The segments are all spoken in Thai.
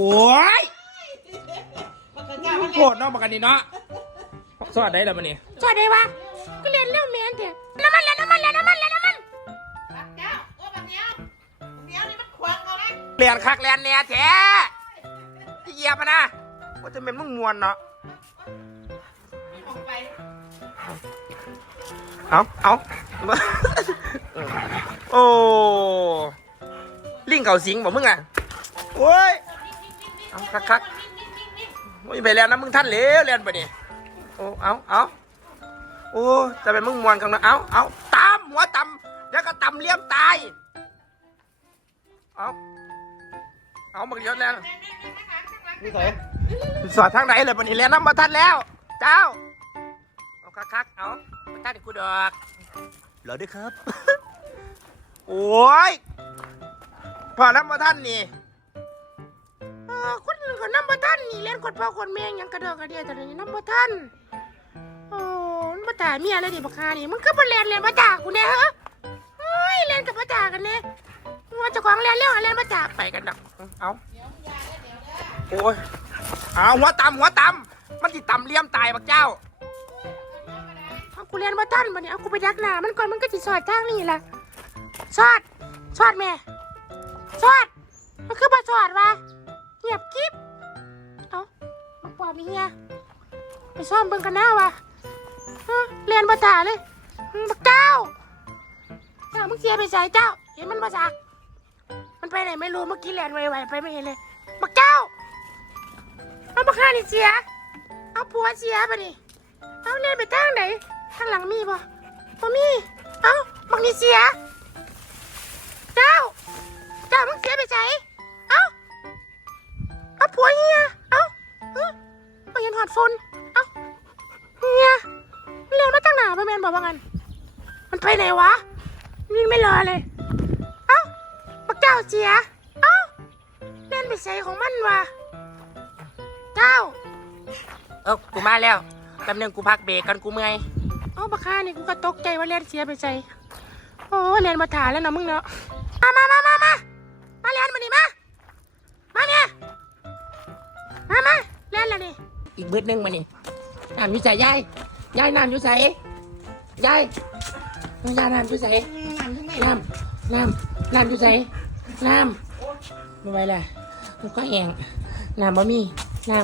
โอ้ยมันก็ง่ายมันโกรธเนาะบักกันนี่เนาะสวัสดีแล้วมันนี่จอดได้วะก็เรียนเรื่องแมนเถอะน้ำมันแล้วน้ำมันแล้วน้ำมันแล้วน้ำมันบักเจ้าโอ้บักเนี้ยบักเนี้ยนี่มันขวางเอาไหมเรียนคักเรียนเนี่ยแท้เหยียบมานะว่าจะเป็นมึงมวนเนาะมีออกไปเอาเอาโอ้ลิงเก่าสิงบอกมึงอะโอ้ย เอาคักคักๆมึงไปแล้วนะมึงท่านเหลวเรียนไปดิโอ้เอาเอาโอ้จะเป็นมึงมวนกันนะเอาเอาตามหัวตำแล้วก็ตำเลี้ยมตายเอาเอาบักเดียวแล้วนี่ใส่สอดทางไหนเลยปนี้เรียนน้ำมาทันแล้ว เจ้าเอาคักคักๆเอามาทันกูดอกเหรอด้วยครับ โอ้ยพอน้ำมาทันนี่เอคนอื่นเขาน้ำประทันนี่เล่นคนพ่อคนแม่งยังกระเดอกกระเดียแต่เดี๋ยวนี้น้ำประทันโอ้มันมาตาเมียอะไรดิบักคานี่มันก็มาเรียนเรียนมาจากูเนี่ยฮะเฮ้ยเรียนกับมาจากันเนี่ยว่าเจะของเรียนเรื่องอะไรมาจาไปกันดอกเอาโอ้ยเอาหัวตำหัวตำมันติตำเลี้ยมตายบักเจ้าเอากูเรียนมาทันมาเนี่ยเอากูไปดักหน้ามันก่อนมันก็จะสอดทางนี่แหละสอดสอดแม่สอดมันคือมาสอดวะ งียบกิ๊บเอามาปอบนี่เฮียไปซ่อมเบิ่งกันหน้าวะเรียนมาตาเลยบักเจ้าเจ้ามึงเสียไปใส่เจ้า เห็นมันมาจามันไปไหนไม่รู้เมื่อกี้แลนไวๆไปไม่เห็นเลยบักเจ้าเอาบักข้านี่เสีย เอาผัวเสียไปดิเอาเรียนไปทางไหนข้างหลังมีบ่บ่มี เอาบักนี่เสีย อดฝนเอาเฮียมันเรียนมาตั้งหนาพ่อแมนบอกว่างั้นมันไปไหนวะนี่ไม่รอเลย เอ้าปักเจ้าเสีย เอ้าเล่นไปใส่ของมันวะเจ้า เออกูมาแล้วแป๊บนึงกูพักเบรกกันกูเมื่อยเอาบักค่านี่กูก็ตกใจว่าเล่นเสียไปใส่โอ้เล่นมาถ่ายแล้วนะมึงเนาะมามามามามามาเล่นมานี่มา มาเนี่ยมามาเล่นแล้วนี่ อีกเบิดหนึงมานี่น้ำอยู่ใส่ยายยายน้ำอยู่ใส่ยายยายน้ำอยู่ใส่งานทั้งไม่น้ำน้ำน้ำอยู่ใส่น้ำไม่ไหวละมันก็แห้งน้ำบะมี่น้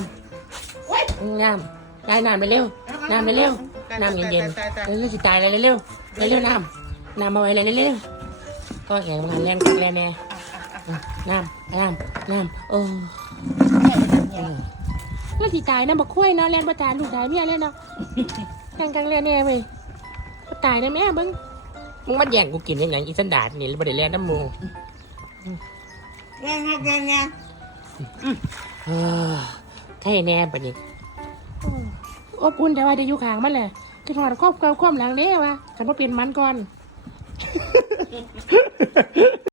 ำน้ำยายน้ำไปเร็วน้ำไปเร็วน้ำเย็นๆเร็วๆสิตายเลยเร็วๆเร็วๆน้ำน้ำมาไว้เลยเร็วๆก็แห้งงานแรงแรงแน่น้ำน้ำน้ำโอ้เออ แล้วที่ตายนะบักคุ้ยเนาะเล่นมาถ่ายลูกถ่ายเมียเล่นเนาะแข่งกันเล่นแน่เว้ยบ่ตายนะแม่เบิ้งมึงมาแย่งกูกินยังไงอีสันดาดนี่แล้วบ่ได้แล่นน้ำหมูงานงานงานงานเออใช่แน่ปะนี่อบอุ่นแต่ว่าจะอยู่ข้างมันแหละคือถอดครอบครัวความหลังเด้วะขันว่าเปลี่ยนมันก่อน